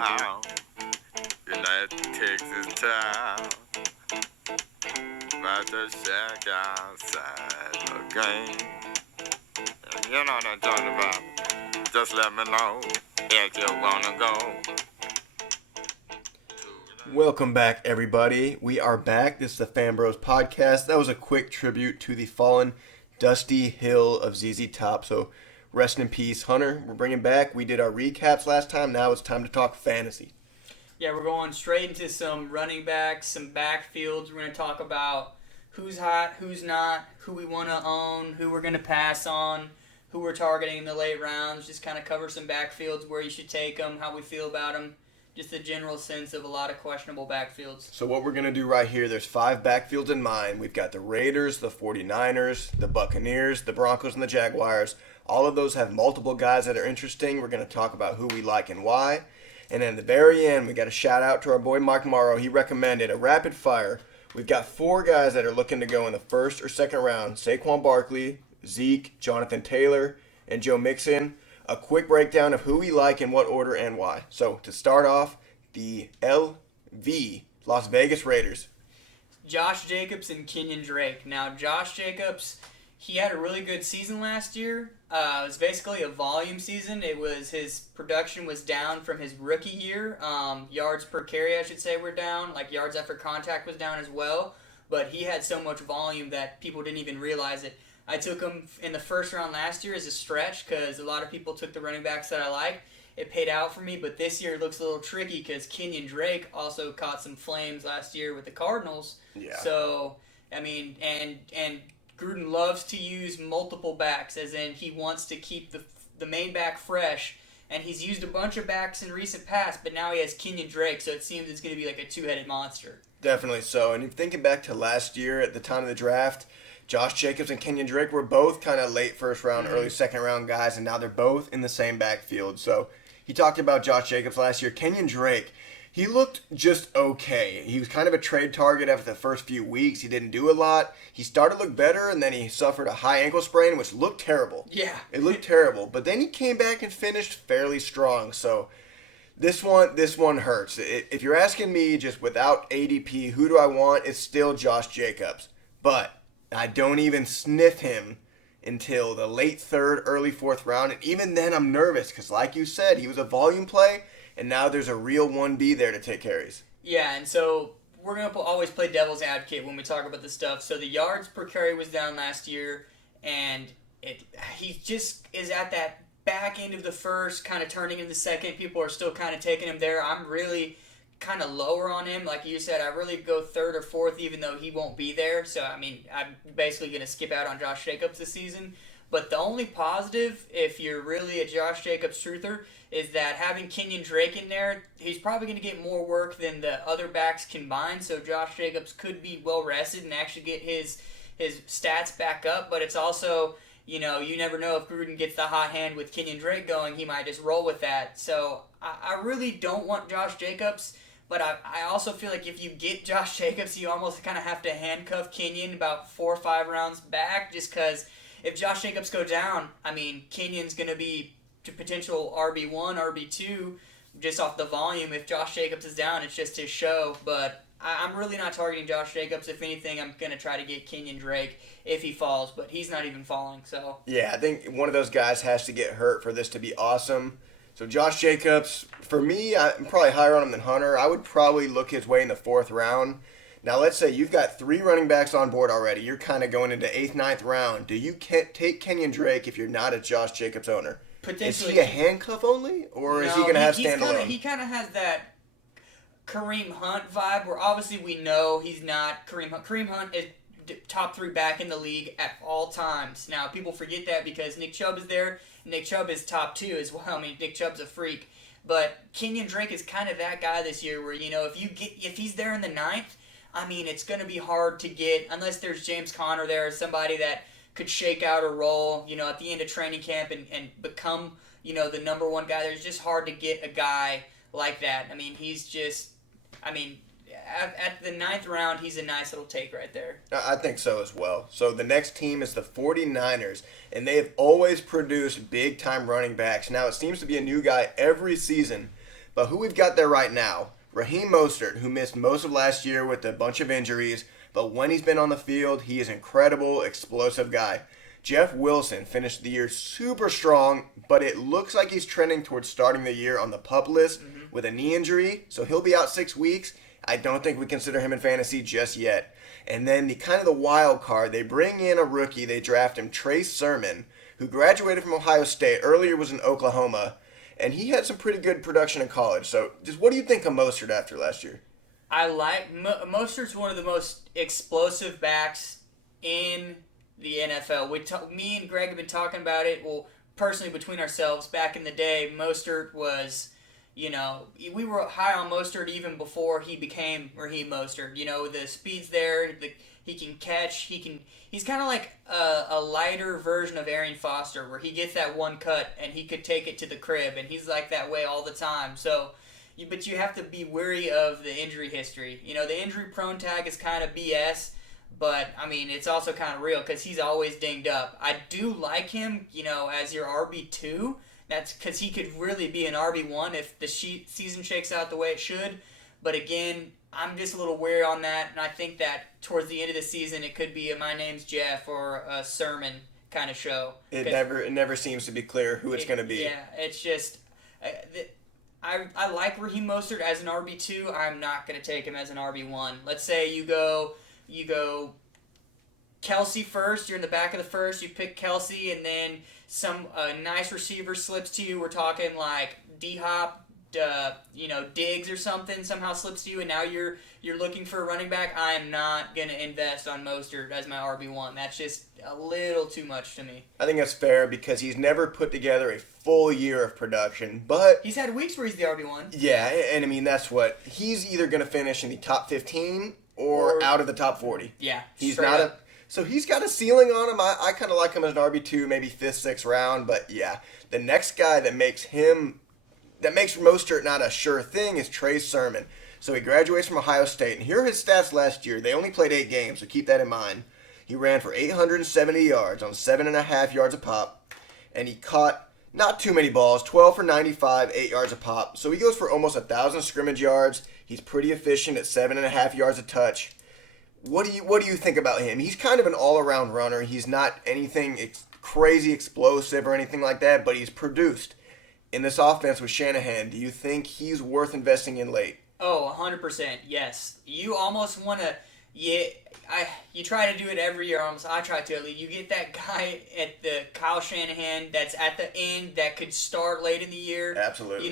town, United Texas town, about to shack outside the game. And you know what I'm talking about. Just let me know if you wanna go. Welcome back, everybody. We are back. This is the Fan Bros podcast. That was a quick tribute to the fallen Dusty Hill of ZZ Top. So rest in peace, Hunter. We're bringing back. We did our recaps last time. Now it's time to talk fantasy. Yeah, we're going straight into some running backs, some backfields. We're going to talk about who's hot, who's not, who we want to own, who we're going to pass on, who we're targeting in the late rounds. Just kind of cover some backfields, where you should take them, how we feel about them. Just a general sense of a lot of questionable backfields. So what we're going to do right here, there's 5 backfields in mind. We've got the Raiders, the 49ers, the Buccaneers, the Broncos, and the Jaguars. All of those have multiple guys that are interesting. We're going to talk about who we like and why. And then at the very end, we got a shout out to our boy Mike Morrow. He recommended a rapid fire. We've got 4 guys that are looking to go in the first or second round. Saquon Barkley, Zeke, Jonathan Taylor, and Joe Mixon. A quick breakdown of who we like in what order and why. So to start off, the LV, Las Vegas Raiders. Josh Jacobs and Kenyon Drake. Now, Josh Jacobs, he had a really good season last year. It was basically a volume season. His production was down from his rookie year. Yards per carry, I should say, were down. Like yards after contact was down as well. But he had so much volume that people didn't even realize it. I took him in the first round last year as a stretch because a lot of people took the running backs that I like. It paid out for me, but this year it looks a little tricky because Kenyon Drake also caught some flames last year with the Cardinals. Yeah. So, I mean, and Gruden loves to use multiple backs, as in he wants to keep the main back fresh, and he's used a bunch of backs in recent past, but now he has Kenyon Drake, so it seems it's going to be like a two-headed monster. Definitely so. And thinking back to last year at the time of the draft, Josh Jacobs and Kenyon Drake were both kind of late first round, early second round guys, and now they're both in the same backfield. So he talked about Josh Jacobs last year. Kenyon Drake, he looked just okay. He was kind of a trade target after the first few weeks. He didn't do a lot. He started to look better, and then he suffered a high ankle sprain, which looked terrible. Yeah. It looked terrible. But then he came back and finished fairly strong. So this one hurts. If you're asking me just without ADP, who do I want, it's still Josh Jacobs. But I don't even sniff him until the late third, early fourth round. And even then I'm nervous because like you said, he was a volume play, and now there's a real 1B there to take carries. Yeah, and so we're going to always play devil's advocate when we talk about this stuff. So the yards per carry was down last year, and he just is at that back end of the first, kind of turning into the second. People are still kind of taking him there. I'm really kind of lower on him. Like you said, I really go third or fourth, even though he won't be there. So, I mean, I'm basically going to skip out on Josh Jacobs this season. But the only positive, if you're really a Josh Jacobs truther, is that having Kenyon Drake in there, he's probably going to get more work than the other backs combined. So Josh Jacobs could be well rested and actually get his stats back up. But it's also, you never know if Gruden gets the hot hand with Kenyon Drake going, he might just roll with that. So I really don't want Josh Jacobs. But I also feel like if you get Josh Jacobs, you almost kind of have to handcuff Kenyon about 4 or 5 rounds back, just because if Josh Jacobs go down, I mean, Kenyon's going to be potential RB1, RB2, just off the volume. If Josh Jacobs is down, it's just his show. But I'm really not targeting Josh Jacobs. If anything, I'm going to try to get Kenyon Drake if he falls, but he's not even falling. So yeah, I think one of those guys has to get hurt for this to be awesome. So Josh Jacobs, for me, I'm probably higher on him than Hunter. I would probably look his way in the 4th round. Now, let's say you've got 3 running backs on board already. You're kind of going into 8th, 9th round. Do you take Kenyon Drake if you're not a Josh Jacobs owner? potentially. Is he a handcuff only, or is he going to have standalone? He kind of has that Kareem Hunt vibe, where obviously we know he's not Kareem Hunt. Kareem Hunt is top 3 back in the league at all times. Now, people forget that because Nick Chubb is there. Nick Chubb is top 2 as well. I mean, Nick Chubb's a freak. But Kenyon Drake is kind of that guy this year where, if he's there in the 9th, I mean, it's going to be hard to get, unless there's James Conner there, somebody that could shake out a role, at the end of training camp and become, the number 1 guy. There's just hard to get a guy like that. I mean, at the 9th round, he's a nice little take right there. I think so as well. So the next team is the 49ers, and they have always produced big-time running backs. Now, it seems to be a new guy every season, But who we've got there right now, Raheem Mostert, who missed most of last year with a bunch of injuries, but when he's been on the field, he is an incredible, explosive guy. Jeff Wilson finished the year super strong, but it looks like he's trending towards starting the year on the PUP list with a knee injury, so he'll be out 6 weeks. I don't think we consider him in fantasy just yet. And then the wild card, they bring in a rookie, they draft him, Trey Sermon, who graduated from Ohio State, earlier was in Oklahoma, and he had some pretty good production in college. So just what do you think of Mostert after last year? I like Mostert's one of the most explosive backs in the NFL. Me and Greg have been talking about it. Well, personally between ourselves, back in the day, Mostert was, we were high on Mostert even before he became Raheem Mostert. The speed's there. He can catch. He's kind of like a lighter version of Arian Foster, where he gets that one cut and he could take it to the crib, and he's like that way all the time. So. But you have to be wary of the injury history. The injury prone tag is kind of BS, but it's also kind of real because he's always dinged up. I do like him, as your RB2. That's because he could really be an RB1 if the season shakes out the way it should. But again, I'm just a little wary on that, and I think that towards the end of the season it could be a My Name's Jeff or a Sermon kind of show. It never seems to be clear who it's going to be. Yeah, it's just. I like Raheem Mostert as an RB2. I'm not going to take him as an RB1. Let's say you go Kelsey first. You're in the back of the first. You pick Kelsey, and then some nice receiver slips to you. We're talking like D-Hop, Diggs or something somehow slips to you, and now you're looking for a running back. I am not going to invest on Mostert as my RB1. That's just a little too much to me. I think that's fair because he's never put together a full year of production, but he's had weeks where he's the RB1. Yeah, and that's what he's either going to finish in the top 15 or out of the top 40. Yeah, he's not so he's got a ceiling on him. I kind of like him as an RB2, maybe 5th, 6th round, but yeah, the next guy that makes Mostert not a sure thing is Trey Sermon. So he graduates from Ohio State, and here are his stats last year. They only played 8 games, so keep that in mind. He ran for 870 yards on 7.5 yards a pop, and he caught not too many balls, 12 for 95, 8 yards a pop. So he goes for almost 1,000 scrimmage yards. He's pretty efficient at 7.5 yards a touch. What do you think about him? He's kind of an all-around runner. He's not anything crazy explosive or anything like that, but he's produced. In this offense with Shanahan, do you think he's worth investing in late? Oh, 100%, yes. You almost want to, you try to do it every year, almost. I try to at least. You get that guy at the Kyle Shanahan that's at the end that could start late in the year. Absolutely.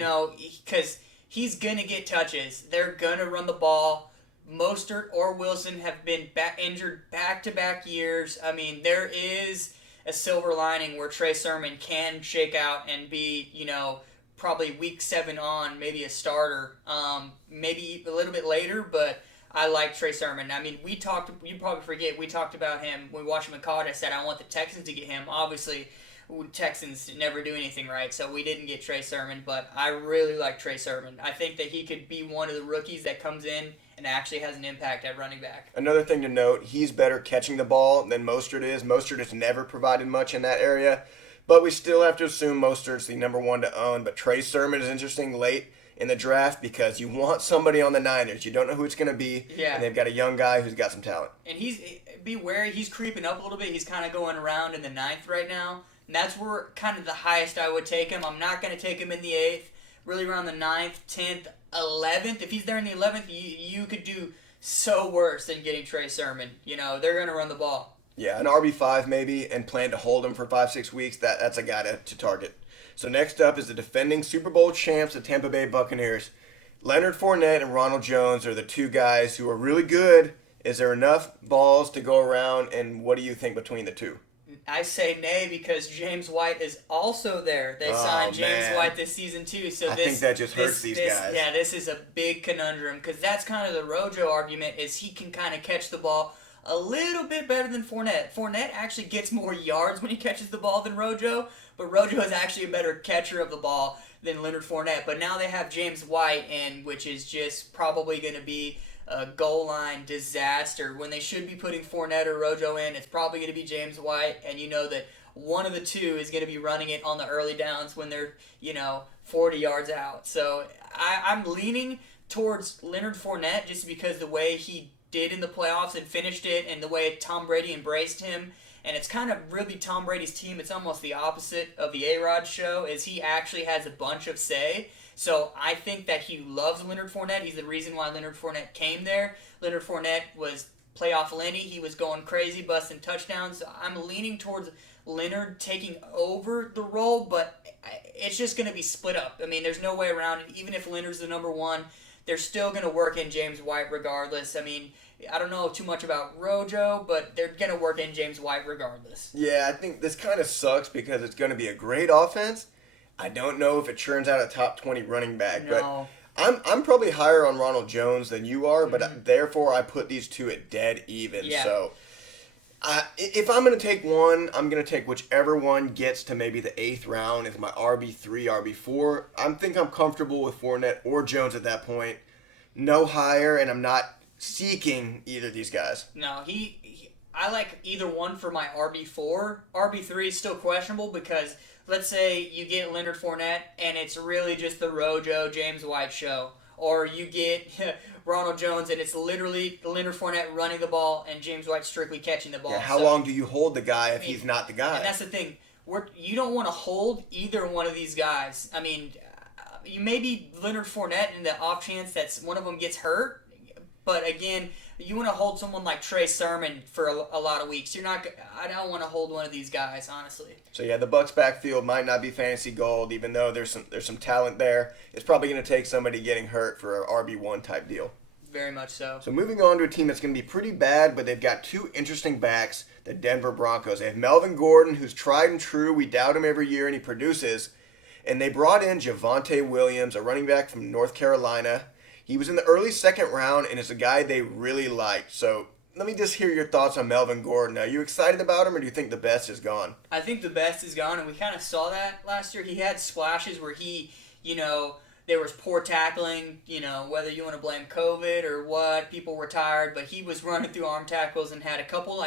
Because he's going to get touches. They're going to run the ball. Mostert or Wilson have been injured back-to-back years. There is a silver lining where Trey Sermon can shake out and be, probably week 7 on, maybe a starter, maybe a little bit later, but I like Trey Sermon. You probably forget, we talked about him when we watched him in college. I said I want the Texans to get him. Obviously, Texans never do anything right, so we didn't get Trey Sermon, but I really like Trey Sermon. I think that he could be one of the rookies that comes in and actually has an impact at running back. Another thing to note, he's better catching the ball than Mostert is. Mostert has never provided much in that area, but we still have to assume Mostert's the number 1 to own. But Trey Sermon is interesting late in the draft because you want somebody on the Niners. You don't know who it's going to be, and they've got a young guy who's got some talent. And be wary, he's creeping up a little bit. He's kind of going around in the 9th right now. And that's where kind of the highest I would take him. I'm not going to take him in the 8th, really around the 9th, 10th, 11th. If he's there in the 11th, you could do so worse than getting Trey Sermon. They're going to run the ball. Yeah, an RB5 maybe, and plan to hold him for 5-6 weeks. That's a guy to target. So next up is the defending Super Bowl champs, the Tampa Bay Buccaneers. Leonard Fournette and Ronald Jones are the 2 guys who are really good. Is there enough balls to go around, and what do you think between the 2? I say nay because James White is also there. They signed James White this season too. So I think that just hurts these guys. Yeah, this is a big conundrum because that's kind of the Rojo argument is he can kind of catch the ball a little bit better than Fournette. Fournette actually gets more yards when he catches the ball than Rojo, but Rojo is actually a better catcher of the ball than Leonard Fournette. But now they have James White in, which is just probably going to be a goal line disaster. When they should be putting Fournette or Rojo in, it's probably going to be James White, and you know that one of the two is going to be running it on the early downs when they're, 40 yards out. So I'm leaning towards Leonard Fournette just because the way he did in the playoffs and finished it and the way Tom Brady embraced him. And it's kind of really Tom Brady's team. It's almost the opposite of the A-Rod show, is he actually has a bunch of say. So I think that he loves Leonard Fournette. He's the reason why Leonard Fournette came there. Leonard Fournette was playoff Lenny. He was going crazy, busting touchdowns. So I'm leaning towards Leonard taking over the role, but it's just going to be split up. I mean, there's no way around it. Even if Leonard's the number one, they're still going to work in James White regardless. I mean, I don't know too much about Rojo, but they're going to work in James White regardless. Yeah, I think this kind of sucks because it's going to be a great offense. I don't know if it churns out a top 20 running back, No. but I'm probably higher on Ronald Jones than you are, but therefore I put these two at dead even. Yeah. So if I'm going to take one, I'm going to take whichever one gets to maybe the 8th round as my RB3, RB4. I think I'm comfortable with Fournette or Jones at that point. No higher, and I'm not seeking either of these guys. No, I like either one for my RB4. RB3 is still questionable because let's say you get Leonard Fournette and it's really just the Rojo, James White show. Or you get Ronald Jones and it's literally Leonard Fournette running the ball and James White strictly catching the ball. Yeah, how long do you hold the guy if he's not the guy? And that's the thing. You don't want to hold either one of these guys. I mean, you maybe Leonard Fournette in the off chance that one of them gets hurt. But again, you want to hold someone like Trey Sermon for a lot of weeks. I don't want to hold one of these guys, honestly. So yeah, the Bucs backfield might not be fantasy gold, even though there's some talent there. It's probably going to take somebody getting hurt for an RB1 type deal. Very much so. So moving on to a team that's going to be pretty bad, but they've got two interesting backs, the Denver Broncos. They have Melvin Gordon, who's tried and true. We doubt him every year, and he produces. And they brought in Javonte Williams, a running back from North Carolina. He was in the early second round and is a guy they really liked. So let me just hear your thoughts on Melvin Gordon. Are you excited about him, or do you think the best is gone? I think the best is gone, and we kind of saw that last year. He had splashes where there was poor tackling, whether you want to blame COVID or what, people were tired, but he was running through arm tackles and had a couple,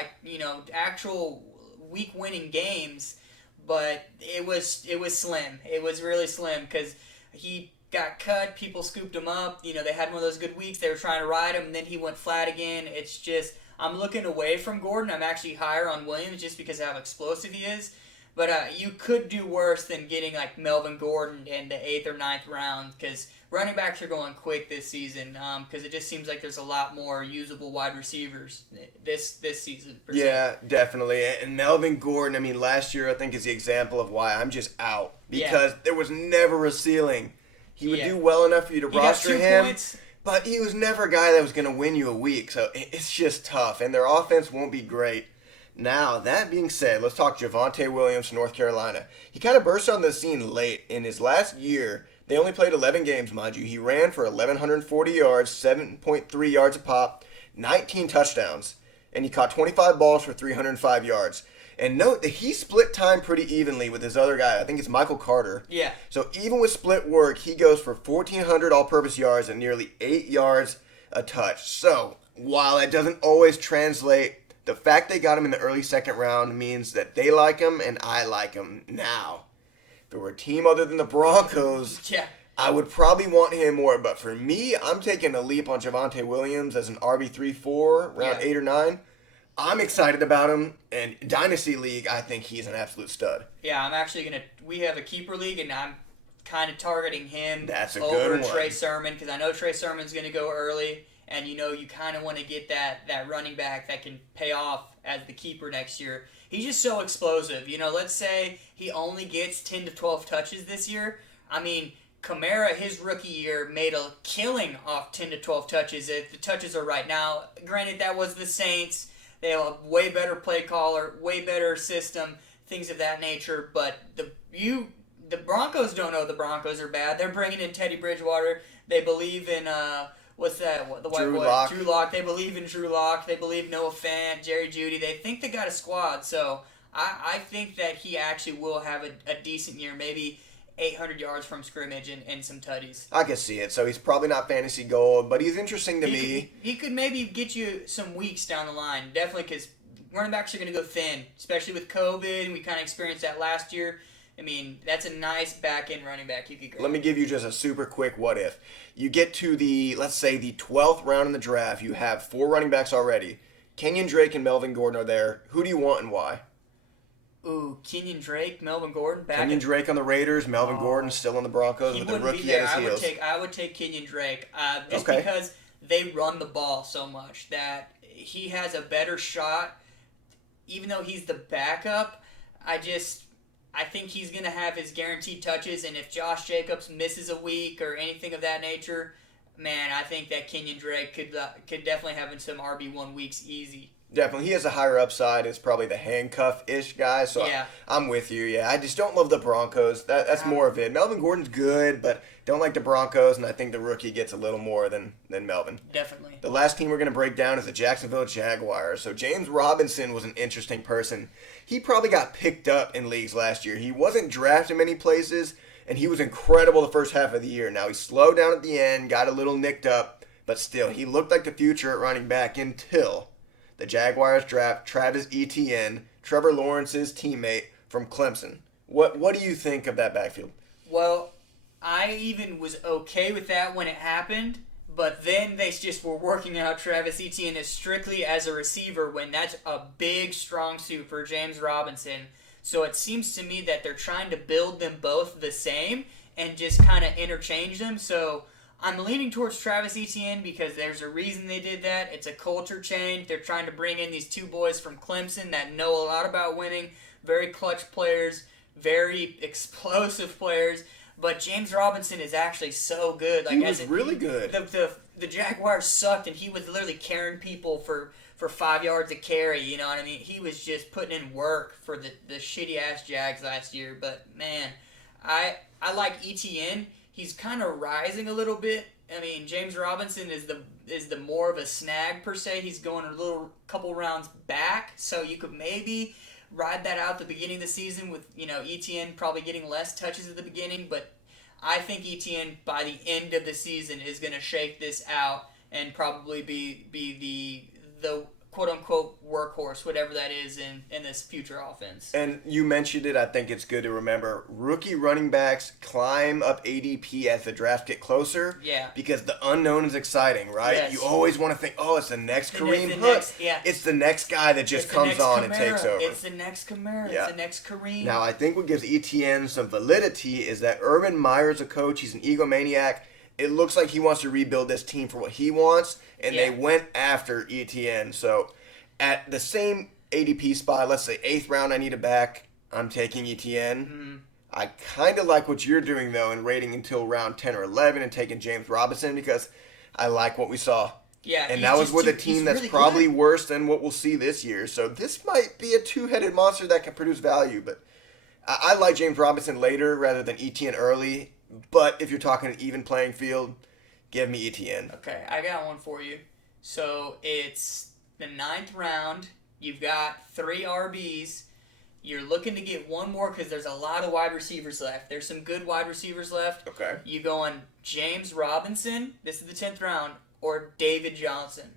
actual week-winning games, but it was slim. It was really slim because he got cut, people scooped him up, they had one of those good weeks, they were trying to ride him, and then he went flat again. It's just, I'm looking away from Gordon. I'm actually higher on Williams just because of how explosive he is. But you could do worse than getting like Melvin Gordon in the 8th or 9th round because running backs are going quick this season because it just seems like there's a lot more usable wide receivers this season. Yeah, definitely. And Melvin Gordon, last year I think is the example of why I'm just out because there was never a ceiling. He would do well enough for you to roster him. Points. But he was never a guy that was going to win you a week. So it's just tough. And their offense won't be great. Now, that being said, let's talk Javonte Williams, North Carolina. He kind of burst on the scene late. In his last year, they only played 11 games, mind you. He ran for 1,140 yards, 7.3 yards a pop, 19 touchdowns. And he caught 25 balls for 305 yards. And note that he split time pretty evenly with his other guy. I think it's Michael Carter. Yeah. So even with split work, he goes for 1,400 all-purpose yards and nearly 8 yards a touch. So while that doesn't always translate, the fact they got him in the early second round means that they like him and I like him now. If it were a team other than the Broncos, I would probably want him more. But for me, I'm taking a leap on Javonte Williams as an RB3-4, round 8 or 9. I'm excited about him, and Dynasty League, I think he's an absolute stud. Yeah, I'm actually we have a keeper league, and I'm kind of targeting him over Trey Sermon, because I know Trey Sermon's going to go early, and you kind of want to get that running back that can pay off as the keeper next year. He's just so explosive. Let's say he only gets 10 to 12 touches this year. Kamara, his rookie year, made a killing off 10 to 12 touches. If the touches are right now, granted, that was the Saints. They have a way better play caller, way better system, things of that nature. But the Broncos don't know the Broncos are bad. They're bringing in Teddy Bridgewater. They believe in what's that? The white Drew boy, Lock. Drew Lock. They believe in Drew Lock. They believe Noah Fant, Jerry Jeudy. They think they got a squad. So I think that he actually will have a decent year. Maybe 800 yards from scrimmage and some tutties. I can see it. So he's probably not fantasy gold, but he's interesting to me. He could maybe get you some weeks down the line, definitely, because running backs are going to go thin, especially with COVID, and we kind of experienced that last year. I mean, that's a nice back-end running back you could grab. Let me give you just a super quick what if. You get to let's say the 12th round in the draft. You have 4 running backs already. Kenyon Drake and Melvin Gordon are there. Who do you want and why? Ooh, Kenyon Drake, Melvin Gordon. Kenyon Drake on the Raiders, Melvin Gordon still on the Broncos with the rookie at his heels. I would take Kenyon Drake just Okay. because they run the ball so much that he has a better shot. Even though he's the backup, I think he's going to have his guaranteed touches, and if Josh Jacobs misses a week or anything of that nature, man, I think that Kenyon Drake could definitely have some RB1 weeks easy. Definitely. He has a higher upside. Is probably the handcuff-ish guy. So Yeah. I'm with you. Yeah, I just don't love the Broncos. That's more of it. Melvin Gordon's good, but don't like the Broncos, and I think the rookie gets a little more than Melvin. Definitely. The last team we're going to break down is the Jacksonville Jaguars. So James Robinson was an interesting person. He probably got picked up in leagues last year. He wasn't drafted many places, and he was incredible the first half of the year. Now he slowed down at the end, got a little nicked up, but still, he looked like the future at running back until the Jaguars draft Travis Etienne, Trevor Lawrence's teammate from Clemson. What do you think of that backfield? Well, I even was okay with that when it happened, but then they just were working out Travis Etienne as strictly as a receiver when that's a big, strong suit for James Robinson. So it seems to me that they're trying to build them both the same and just kind of interchange them. So I'm leaning towards Travis Etienne because there's a reason they did that. It's a culture change. They're trying to bring in these 2 boys from Clemson that know a lot about winning, very clutch players, very explosive players. But James Robinson is actually so good. He was really good. The Jaguars sucked, and he was literally carrying people for 5 yards a carry. You know what I mean? He was just putting in work for the shitty-ass Jags last year. But, man, I like Etienne. He's kind of rising a little bit. I mean, James Robinson is the more of a snag per se. He's going a couple rounds back, so you could maybe ride that out at the beginning of the season with Etienne probably getting less touches at the beginning. But I think Etienne by the end of the season is going to shake this out and probably be the quote-unquote workhorse, whatever that is in this future offense. And you mentioned it, I think it's good to remember. Rookie running backs climb up ADP as the draft get closer. Yeah. Because the unknown is exciting, right? Yes. You always want to think, it's the next Kareem Hunt. It's the next guy that just comes on and takes over. It's the next Kamara. Yeah. It's the next Kareem. Now, I think what gives Etienne some validity is that Urban Meyer's a coach. He's an egomaniac. It looks like he wants to rebuild this team for what he wants, and they went after Etienne. So at the same ADP spot, let's say 8th round, I need a back, I'm taking Etienne. Mm-hmm. I kind of like what you're doing, though, and waiting until round 10 or 11 and taking James Robinson because I like what we saw. Yeah, and that was with a team that's really probably worse than what we'll see this year. So this might be a 2-headed monster that can produce value, but I like James Robinson later rather than Etienne early. But if you're talking an even playing field, give me Etienne. Okay, I got one for you. So it's the 9th round. You've got 3 RBs. You're looking to get one more because there's a lot of wide receivers left. There's some good wide receivers left. Okay. You going James Robinson, this is the 10th round, or David Johnson?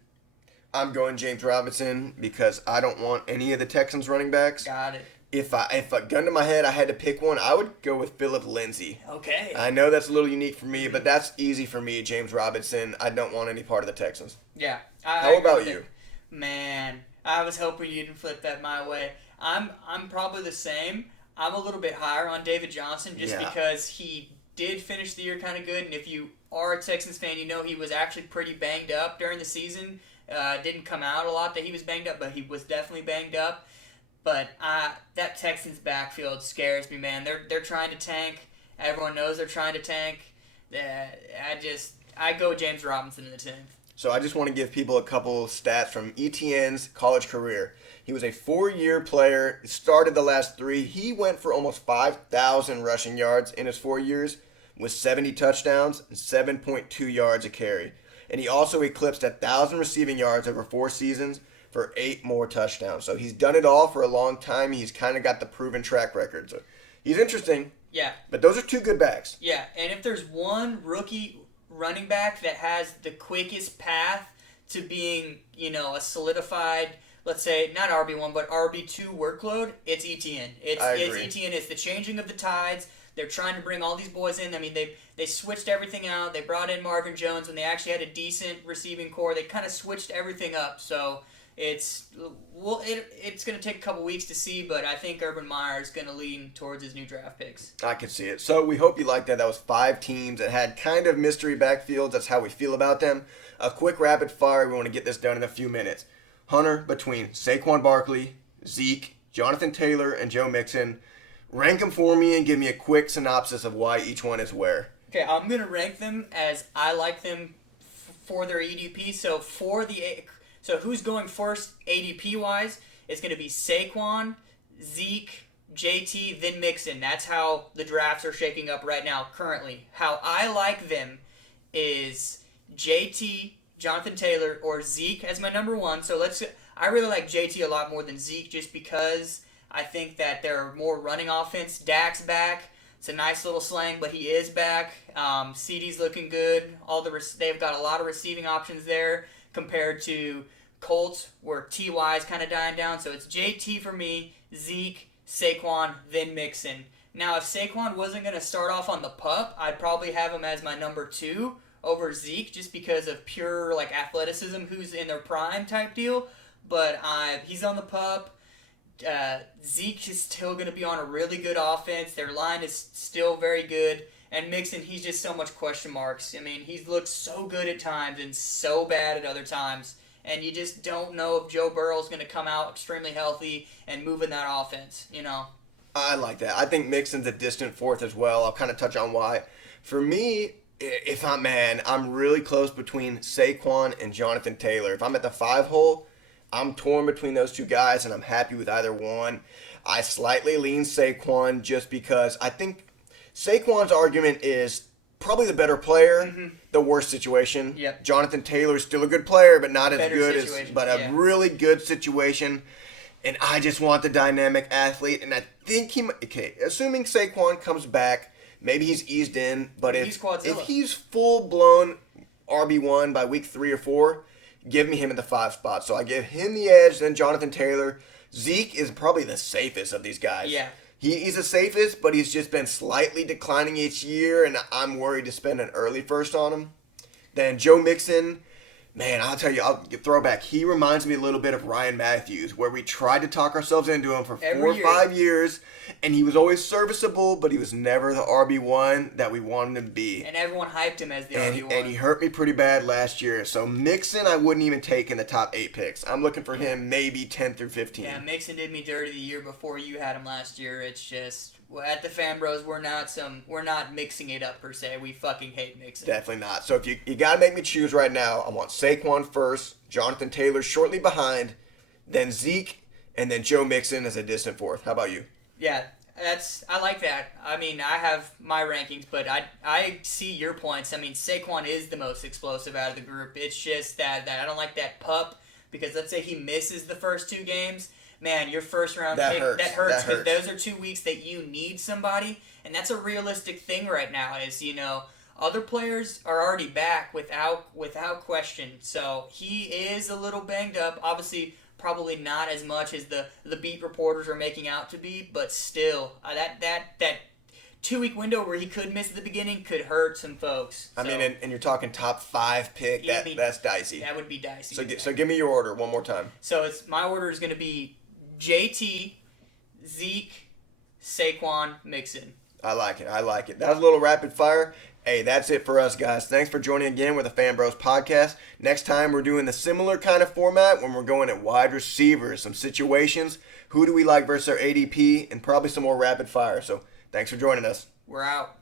I'm going James Robinson because I don't want any of the Texans running backs. Got it. If a gun to my head, I had to pick one, I would go with Phillip Lindsay. Okay. I know that's a little unique for me, but that's easy for me, James Robinson. I don't want any part of the Texans. Yeah. How about you? Man, I was hoping you didn't flip that my way. I'm probably the same. I'm a little bit higher on David Johnson just because he did finish the year kind of good, and if you are a Texans fan, you know he was actually pretty banged up during the season. Didn't come out a lot that he was banged up, but he was definitely banged up. But that Texans backfield scares me, man. They're trying to tank. Everyone knows they're trying to tank. I go James Robinson in the 10th. So I just want to give people a couple stats from Etienne's college career. He was a 4-year player, started the last 3. He went for almost 5,000 rushing yards in his 4 years with 70 touchdowns and 7.2 yards a carry. And he also eclipsed 1,000 receiving yards over 4 seasons for 8 more touchdowns. So he's done it all for a long time. He's kind of got the proven track record. So He's interesting, Yeah. but those are two good backs. Yeah, and if there's one rookie running back that has the quickest path to being, a solidified, let's say, not RB1, but RB2 workload, it's ETN. It's ETN. It's the changing of the tides. They're trying to bring all these boys in. I mean, they switched everything out. They brought in Marvin Jones when they actually had a decent receiving core. They kind of switched everything up. So it's going to take a couple weeks to see, but I think Urban Meyer is going to lean towards his new draft picks. I can see it. So we hope you liked that. That was 5 teams that had kind of mystery backfields. That's how we feel about them. A quick rapid fire. We want to get this done in a few minutes. Hunter, between Saquon Barkley, Zeke, Jonathan Taylor, and Joe Mixon. Rank them for me and give me a quick synopsis of why each one is where. Okay, I'm going to rank them as I like them for their EDP. So who's going first ADP-wise? It's going to be Saquon, Zeke, JT, then Mixon. That's how the drafts are shaking up right now currently. How I like them is JT, Jonathan Taylor, or Zeke as my number 1. So I really like JT a lot more than Zeke just because I think that they're more running offense. Dak's back. It's a nice little slang, but he is back. CD's looking good. They've got a lot of receiving options there compared to Colts, where T.Y. is kind of dying down. So it's JT for me, Zeke, Saquon, then Mixon. Now, if Saquon wasn't going to start off on the pup, I'd probably have him as my number 2 over Zeke just because of pure athleticism, who's in their prime type deal. But he's on the pup. Zeke is still going to be on a really good offense. Their line is still very good. And Mixon, he's just so much question marks. I mean, he's looked so good at times and so bad at other times. And you just don't know if Joe Burrow's going to come out extremely healthy and move in that offense, I like that. I think Mixon's a distant 4th as well. I'll kind of touch on why. For me, I'm really close between Saquon and Jonathan Taylor. If I'm at the 5 hole, I'm torn between those two guys, and I'm happy with either one. I slightly lean Saquon just because I think Saquon's argument is probably the better player, the worst situation. Yep. Jonathan Taylor's still a good player, but not better as good situation, a really good situation. And I just want the dynamic athlete, and I think assuming Saquon comes back, maybe he's eased in, but if he's full-blown RB1 by week 3 or 4, give me him in the 5 spot. So I give him the edge, then Jonathan Taylor. Zeke is probably the safest of these guys. Yeah. He's the safest, but he's just been slightly declining each year, and I'm worried to spend an early first on him. Then Joe Mixon, man, I'll tell you, I'll throw back. He reminds me a little bit of Ryan Matthews, where we tried to talk ourselves into him for 4 or 5 years, and he was always serviceable, but he was never the RB1 that we wanted him to be. And everyone hyped him as the RB1. And he hurt me pretty bad last year. So Mixon, I wouldn't even take in the top 8 picks. I'm looking for him maybe 10 through 15. Yeah, Mixon did me dirty the year before you had him last year. It's just, at the Fan Bros, we're not mixing it up per se. We fucking hate Mixon. Definitely not. So if you got to make me choose right now, I want Saquon first, Jonathan Taylor shortly behind, then Zeke, and then Joe Mixon as a distant 4th. How about you? Yeah, I like that. I mean, I have my rankings, but I see your points. I mean, Saquon is the most explosive out of the group. It's just that I don't like that pup, because let's say he misses the first 2 games. Man, your first round pick, that hurts because those are 2 weeks that you need somebody, and that's a realistic thing right now. Is other players are already back without question. So he is a little banged up. Obviously, probably not as much as the beat reporters are making out to be, but still, that 2-week window where he could miss at the beginning could hurt some folks. I mean, and you're talking top 5 pick. That's dicey. That would be dicey. So give me your order one more time. So my order is going to be JT, Zeke, Saquon, Mixon. I like it. That was a little rapid fire. Hey, that's it for us, guys. Thanks for joining again with the Fan Bros Podcast. Next time, we're doing the similar kind of format when we're going at wide receivers, some situations, who do we like versus our ADP, and probably some more rapid fire. So thanks for joining us. We're out.